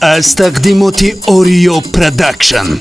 از تقدیمات اوریو پرودکشن.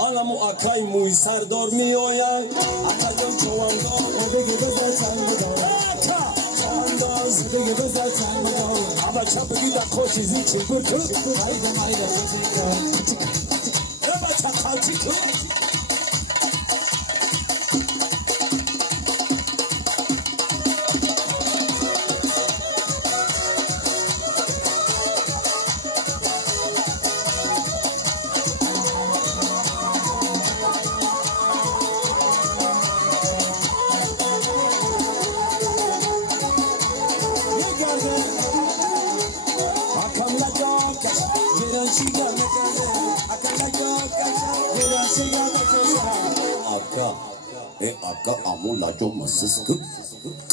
Alamu akay muy sardor mi oyan akajon chowanga odege doza chango aka chandos odege doza chango aba chapgi da kochi zichi butu hayda hayda zeka aba chakachi ku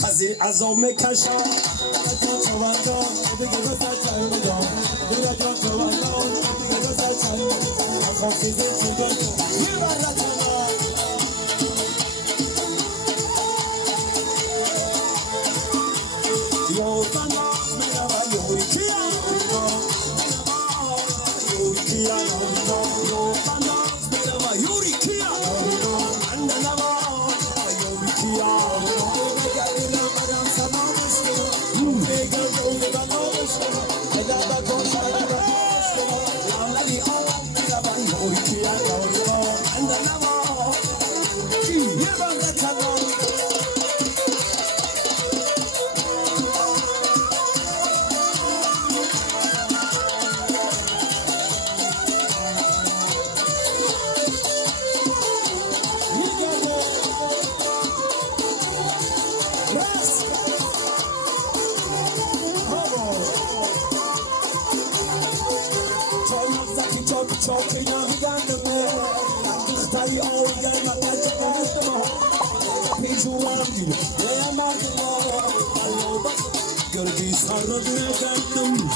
Kazi azome kasha chawanga ebigeza chawanga dura chawanga ebigeza chawanga akhasize chawanga yibara chawanga yo bana mera ba yo ikia yo ikia yo bana mera ba yo ikia andana ba yo ikia Veya martılar Allo bak Gördüğü sarılına geldim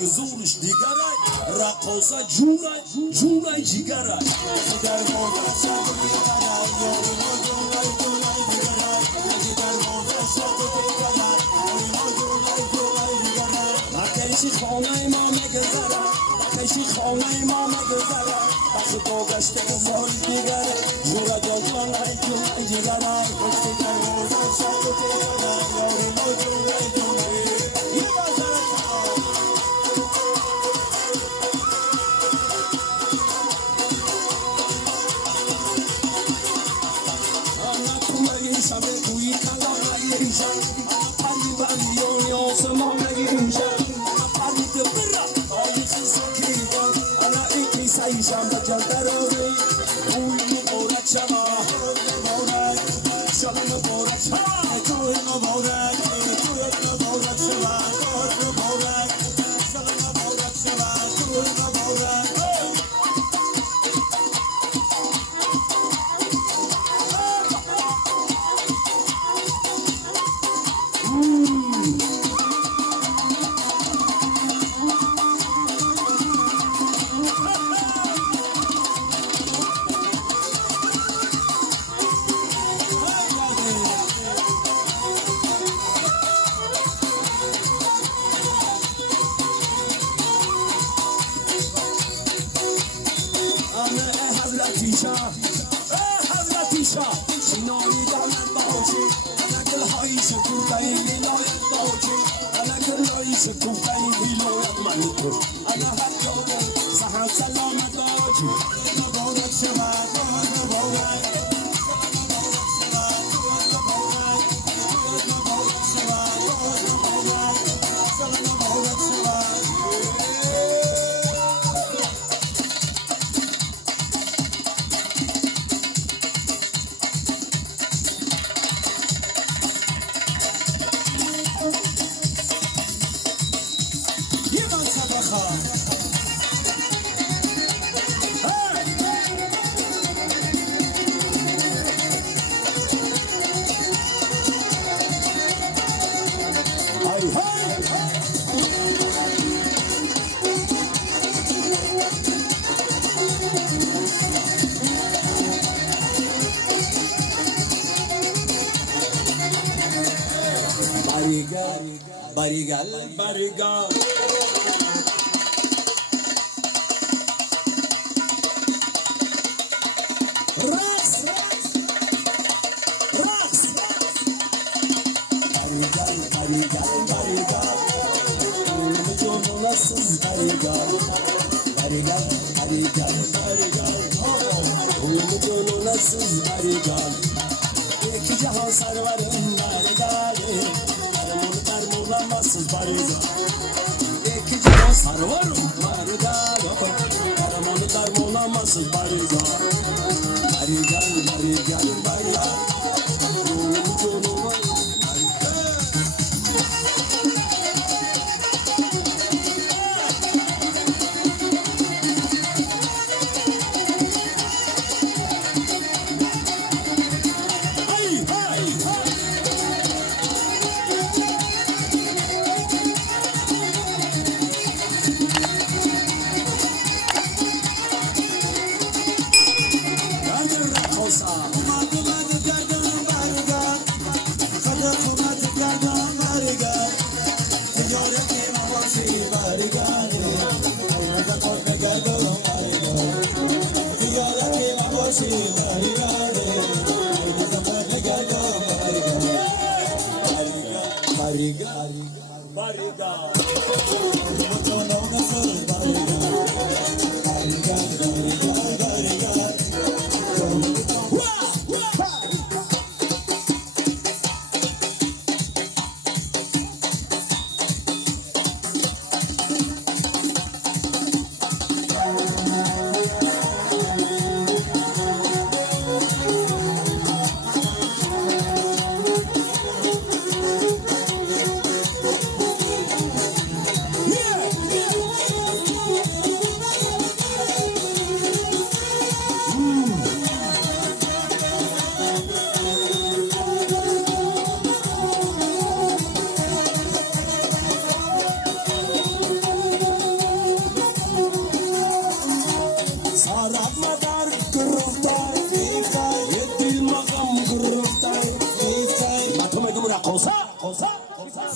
Gesurisch die Garai, Rakosa Junai, Junai Jigarai. Akeishi khonai mame gezara, akeishi khonai mame gezara. Bakı boğaçta gezor digare, jura jonai junai jigarai. Koştikar moza şarkı tegarai, yori no junai junai. Barigal, Barigal. Rocks, rocks. Barigal, Barigal, Barigal. Mucho nasıl Barigal, Barigal, Barigal, Barigal. Mucho nasıl Barigal. İki cihan sarvarım Barigal. Nasıl Barigal, iki cihan sarvarım Barigal. Karamonu darmolamazsın Barigal, Barigal, Barigal, Barigal.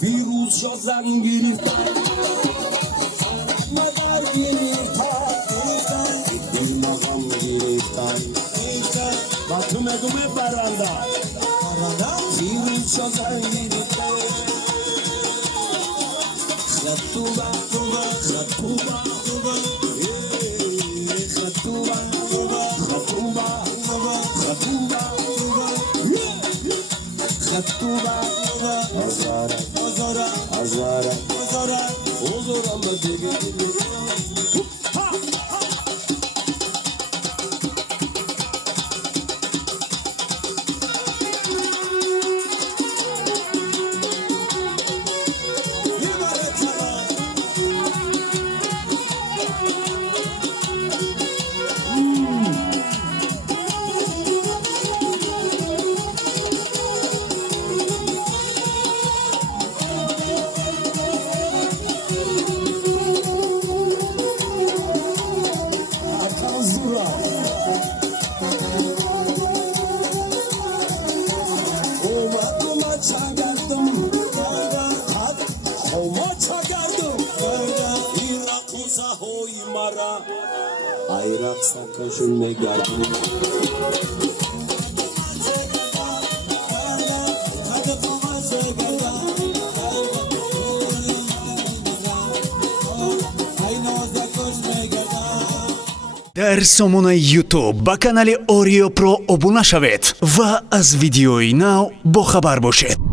فیروز شد زن گرفتن مادر گرفتن دل مقام گرفتن و تو مگومه برنده فیروز شد زن گرفتن خطوبه خطوبه خطوبه خطوبه خطوبه Azara, Ozora, Ayrak sakışın ne geldi? در سامانه یوتیوب با کانال اوریو پرو ابونا شوید و از ویدیوی نو با خبر باشید.